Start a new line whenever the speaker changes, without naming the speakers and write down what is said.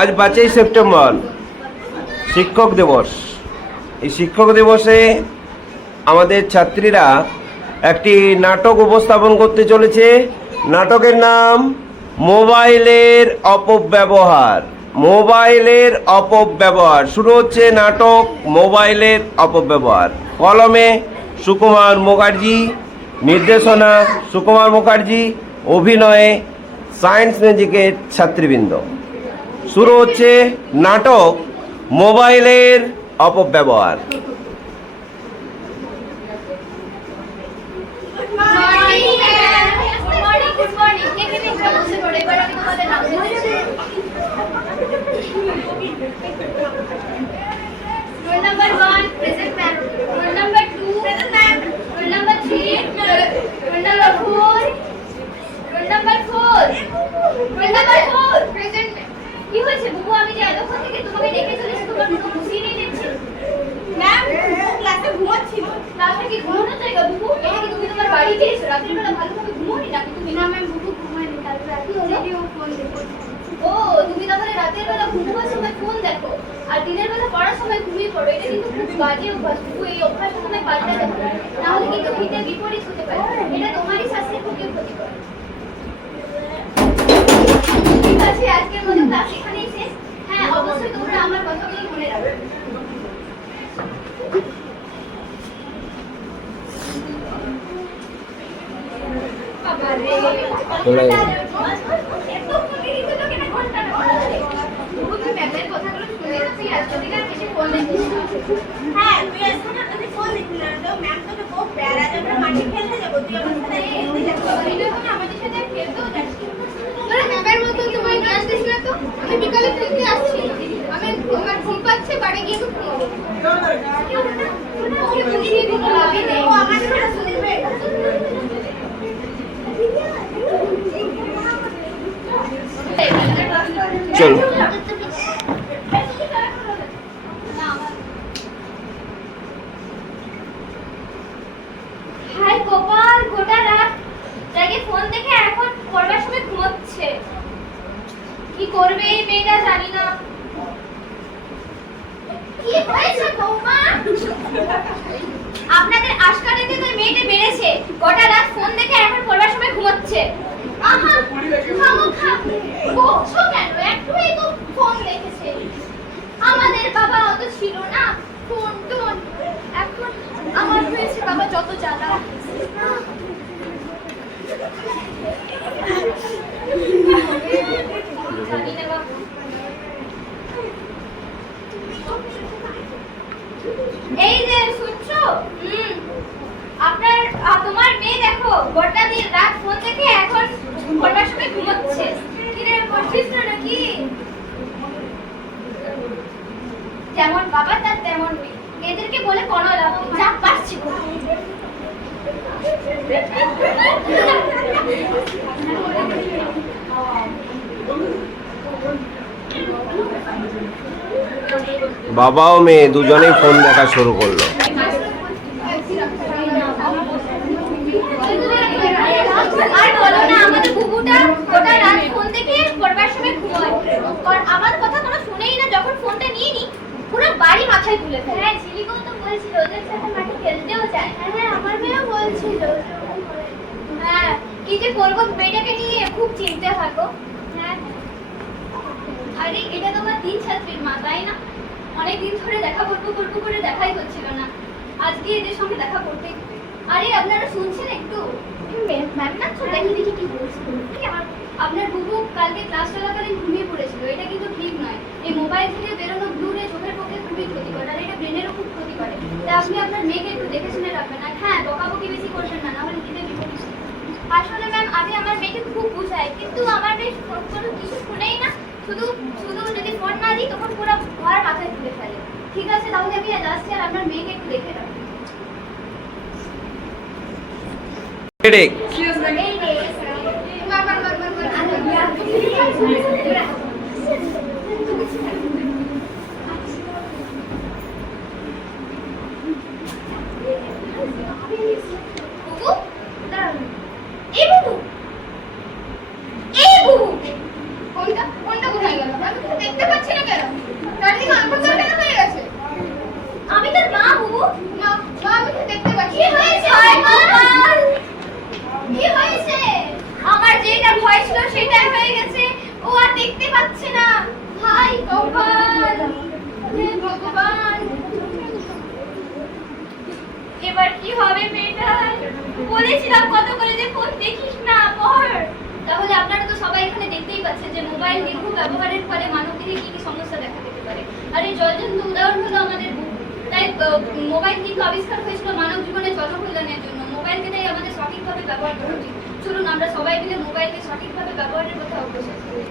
আজ পাঁচই সেপ্টেম্বর, শিক্ষক দিবস। এই শিক্ষক দিবসে আমাদের ছাত্রীরা একটি নাটক উপস্থাপন করতে চলেছে। নাটকের নাম মোবাইলের অপব্যবহার। মোবাইলের অপব্যবহার। শুরু হচ্ছে নাটক মোবাইলের অপব্যবহার। কলমে সুকুমার মুখার্জি, নির্দেশনা সুকুমার মুখার্জি, অভিনয়ে সায়েন্স ম্যাজিকের ছাত্রীবৃন্দ। শুরু হচ্ছে নাটক মোবাইলের অপব্যবহার
গুড মর্নিং ম্যাম গুড কি হয়েছে বুবু? আমি যে এতক্ষণ থেকে তোমাকে ডেকে চলেছি তোমার কোনো খুশি নেই দেখছি। ম্যাম ক্লাসে ঘুমাচ্ছিল। ক্লাসে কি ঘুমানোর জায়গা বুবু কি তুমি তোমার বাড়ি গিয়েছো? রাতের বেলা ভালোভাবে ঘুমোনি নাকি তুমি? না ম্যাম বুবু ঘুমায়নি কাল রাতে। ভিডিও ফোন দেখো। ও তুমি তাহলে রাতের বেলা ঘুমোবার সময় ফোন দেখো আর দিনের বেলা পড়ার সময় ঘুমিয়ে পড়ো। এটা কিন্তু খুব বাজে অভ্যাস। বুবু এই অভ্যাস তোমায় পাল্টাতে হবে না হলে কিন্তু হিতে বিপরীত হতে পারে। এটা তোমারই স্বাস্থ্যের পক্ষে ক্ষতিকর আছে আজকের মতো ক্লাস এখানেই শেষ হ্যাঁ অবশ্যই তোমরা আমার কথাগুলো মনে রাখবে
চলে গেল।
হ্যাঁ তুই আজকে না তোকে ফোন দেখবি না তো ম্যাম তোকে খুব প্যারা যাবে মাঠে খেলতে যাব তুই আমার সাথে খেলতে যাবি আমাদের সাথে খেলতেও যাচ্ছি তোরা ম্যামের মতো তোমায় ক্লাস দিস না তো আমি বিকালে খেলতে আসছি। আমি আমার ঘুম পাচ্ছে বাড়ি গিয়ে ঘুমাবো ওকে বুঝিয়ে দিতে হবে ও আমার কথা শুনবে
চলো।
গোপাল গোটা রাত ফোন দেখে এখন পড়বার কি করবে এই মেয়েটা জানি না কি হয়েছে বৌমা আপনাদের আশকারাতে তো মেয়েটা বেড়েছে। গোটা রাত ফোন দেখে এখন পড়বার সময় ঘুমোচ্ছে। আহা খামোখা বকছো কেন? একটুই তো ফোন দেখেছে। আমাদের বাবা অত ছিল না। ফোন টোন এখন আমার হয়েছে বাবা যত জানি। এই যে শুনছো হুম আপনার আ, তোমার মেয়ে দেখো, গোটা দিন রাত ফোন দেখে এখন সময় ঘুমোচ্ছে। কিরে, পড়ছিস না নাকি? যেমন বাবা, তার তেমন মেয়ে। এদেরকে বলে কোনো লাভ চাপ পাচ্ছি
বাবা ও মেয়ে, দুজনেই ফোন দেখা শুরু করল
আর বলো না আমাদের কুকুরটা গোটা রাত ফোন দেখে পড়বার সময় ঘুমোয় আর আমার কথা কোনো শুনেই না যখন ফোনটা নিয়ে নি পুরো বাড়ি মাথায় তুলে ফেলে হ্যাঁ ঝিলিকও তো বলছিল ওদের সাথে মাঠে খেলতেও যায়। হ্যাঁ হ্যাঁ আমার মেয়েও বলছিল। হ্যাঁ কি যে করব মেয়েটাকে নিয়ে খুব চিন্তা থাকো হ্যাঁ। আরে এটা তোমার তিন ছাত্রীর মা তাই না? অনেক দিন ধরে দেখা করব করব করে দেখাই হচ্ছিল না। আজকে এদের সঙ্গে দেখা করতে আরে আপনারা শুনছেন একটু? ম্যাম না? তো দেখি কি বলছিল? আপনার বুবু কালকে ক্লাস চলাকালীন ঘুমিয়ে পড়েছিল এটা কিন্তু ঠিক নয়। এই মোবাইল থেকে বেরোনো ব্লু রে চোখের পক্ষে খুবই ক্ষতিকর আর এটা ব্রেনেরও খুব ক্ষতি করে তাই আপনি আপনার মেয়েকে একটু দেখে শুনে রাখবেন। আর হ্যাঁ বকাবকি বেশি করবেন না নাহলে দিতে বিপরীত আসলে ম্যাম আমি আমার মেয়েকে খুব বুঝাই কিন্তু আমার মেয়ে কোনো কিছু শুনেই না। শুধু শুধু যদি ফোন না দিই তখন পুরো ঘর মাথায় তুলে ফেলে। ঠিক আছে তাহলে আমি আজ আসছি আর আপনার মেয়েকে একটু দেখে রাখবেন
Thank you. পাচ্ছে না।
হাই গোপাল হে ভগবান। এবার কি হবে মেয়েটার বলেছিলাম কত করে যে ফোন দেখিস না, পড়। তাহলে আপনারা তো সবাই এখানে দেখতেই পাচ্ছেন যে মোবাইল দীর্ঘ ব্যবহারের ফলে মানবদেহে কি কি সমস্যা দেখা দিতে পারে। আর এই জলজন্ত উদাহরণ হলো আমাদের। তাই মোবাইল কিন্তু আবিষ্কার হয়েছিল মানব জীবনের জনকল্যাণের জন্য। মোবাইলকে তাই আমাদের সঠিকভাবে ব্যবহার করা উচিত। চলুন, আমরা সবাই মিলে মোবাইলকে সঠিকভাবে ব্যবহারের কথা অগ্রসর করি